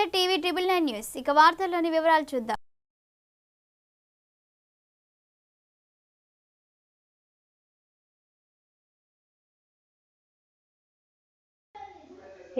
నమస్తే TV triple nine news. ఇక వార్తల్లోని వివరాలు చూద్దాం.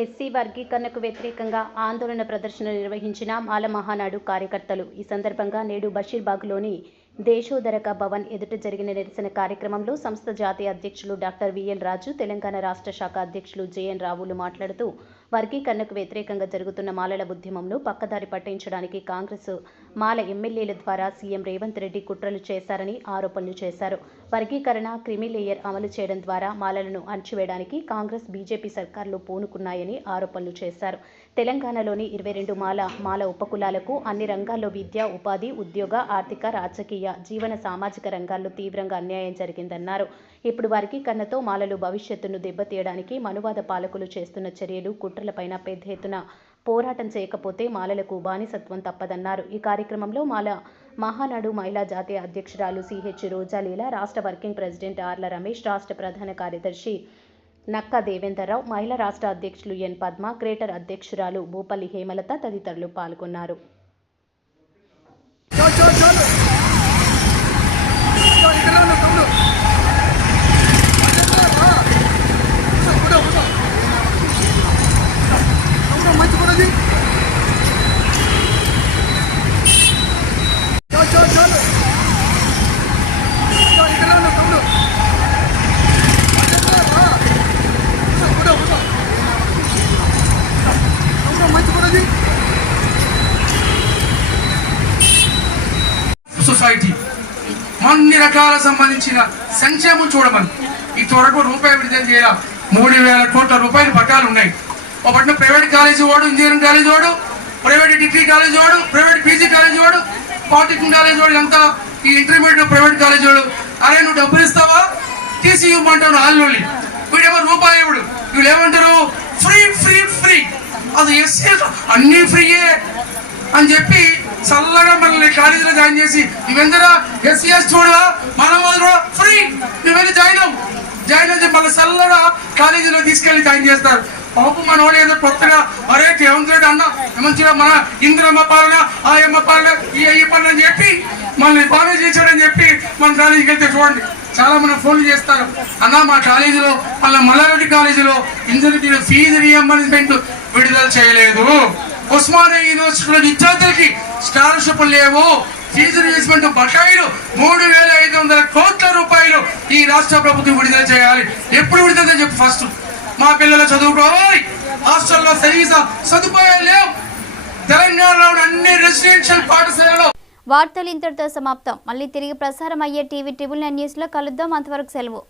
ఎస్సీ వర్గీకరణకు వ్యతిరేకంగా ఆందోళన ప్రదర్శన నిర్వహించిన మాల మహానాడు కార్యకర్తలు. ఈ సందర్భంగా నేడు బషీర్బాగ్లోని దేశోదరక భవన్ ఎదుట జరిగిన నిరసన కార్యక్రమంలో సంస్థ జాతీయ అధ్యక్షులు డాక్టర్ విఎల్ రాజు తెలంగాణ రాష్ట్ర శాఖ అధ్యక్షులు జేఎన్ రావులు మాట్లాడుతూ వర్గీకరణకు వ్యతిరేకంగా జరుగుతున్న మాలల ఉద్యమంలో పక్కదారి పట్టించడానికి కాంగ్రెస్ మాల ఎమ్మెల్యేల ద్వారా సీఎం రేవంత్ రెడ్డి కుట్రలు చేశారని ఆరోపణలు చేశారు. వర్గీకరణ క్రిమి లేయర్ అమలు చేయడం ద్వారా మాలలను అణచివేయడానికి కాంగ్రెస్ బీజేపీ సర్కార్లు పూనుకున్నాయని ఆరోపణలు చేశారు. తెలంగాణలోని ఇరవై రెండు మాల మాల ఉపకులాలకు అన్ని రంగాల్లో విద్య ఉపాధి ఉద్యోగ ఆర్థిక రాజకీయ జీవన సామాజిక రంగాల్లో తీవ్రంగా అన్యాయం జరిగిందన్నారు. ఇప్పుడు వర్గీకరణతో మాలలు భవిష్యత్తును దెబ్బతీయడానికి మనువాద పాలకులు చేస్తున్న చర్యలు కుట్రలపైన పెద్ద ఎత్తున పోరాటం చేయకపోతే మాలలకు బానిసత్వం తప్పదన్నారు. ఈ కార్యక్రమంలో మాల మహానాడు మహిళా జాతీయ అధ్యక్షురాలు సిహెచ్ రోజాలీల రాష్ట్ర వర్కింగ్ ప్రెసిడెంట్ ఆర్ల రమేష్ రాష్ట్ర ప్రధాన కార్యదర్శి నక్క దేవేందర్రావు మహిళా రాష్ట్ర అధ్యక్షులు ఎన్ పద్మ గ్రేటర్ అధ్యక్షురాలు భూపల్లి హేమలత తదితరులు పాల్గొన్నారు. అన్ని రకాల సంబంధించిన సంక్షేమం చూడమని. ఇంతవరకు రూపాయి విడుదల చేయాల. మూడు వేల కోట్ల రూపాయలు పట్టాలు ఉన్నాయి. ఒకటి ప్రైవేట్ కాలేజీ వాడు ఇంజనీరింగ్ కాలేజీ వాడు ప్రైవేట్ డిగ్రీ కాలేజీ వాడు ప్రైవేట్ పీజీ కాలేజీ వాడు పాలిటెక్నిక్ కాలేజీ వాడు అంతా ఈ ఇంటర్మీడియట్ ప్రైవేట్ కాలేజీ వాడు. అరే నువ్వు డబ్బులు ఇస్తావా? తీసి ఇవ్వమంటావు ఆల్లోని వీడేమో రూపాయి ఇవ్వడు. వీళ్ళు ఏమంటారు? Free free free. అది ఎస్సీ అన్నీ ఫ్రీయే. అని చెప్పి చల్లగా మనల్ని కాలేజీలో జాయిన్ చేసి నువ్వెందరా ఎస్సీఎస్ చూడవా? మన వాళ్ళు ఫ్రీ ఇవన్నీ జాయిన్ అవ్వు. జాయిన్ అయితే మళ్ళీ చల్లగా కాలేజీలో తీసుకెళ్ళి జాయిన్ చేస్తారు. పాపం మన వాళ్ళు ఏదో కొత్తగా అరే రేవంత్ రెడ్డి అన్న మంచిగా మన ఇందిరమ్మ పాలన ఆ అమ్మ పాలన ఈ అయ్యి పాలన అని చెప్పి మనల్ని బాగా చేశాడని చెప్పి మన కాలేజీకి వెళ్తే చూడండి. చాలా మంది ఫోన్లు చేస్తారు. అన్న మా కాలేజీలో మళ్ళీ మల్లారెడ్డి కాలేజీలో ఇంజనీరింగ్ ఫీజు రియంబర్స్మెంట్ విడుదల చేయలేదు. ఉస్మానియా యూనివర్సిటీలో విద్యార్థులకి స్కాలర్షిప్లు లేవు. ఫీజు రియంబర్స్మెంట్ బకాయిలు మూడు వేల ఐదు వందల కోట్ల రూపాయలు ఈ రాష్ట్ర ప్రభుత్వం విడుదల చేయాలి. ఎప్పుడు విడుదల చెప్పు ఫస్ట్ మా పిల్లలు చదువుకోవాలి. హాస్టల్లో సరిగా సదుపాయాలు లేవు. తెలంగాణలో అన్ని రెసిడెన్షియల్ పాఠశాలలో వార్తలు ఇంతటితో సమాప్తం. మళ్ళీ తిరిగి ప్రసారం అయ్యే టీవీ ట్రిబుల్ నైన్ న్యూస్లో కలుద్దాం. అంతవరకు సెలవు.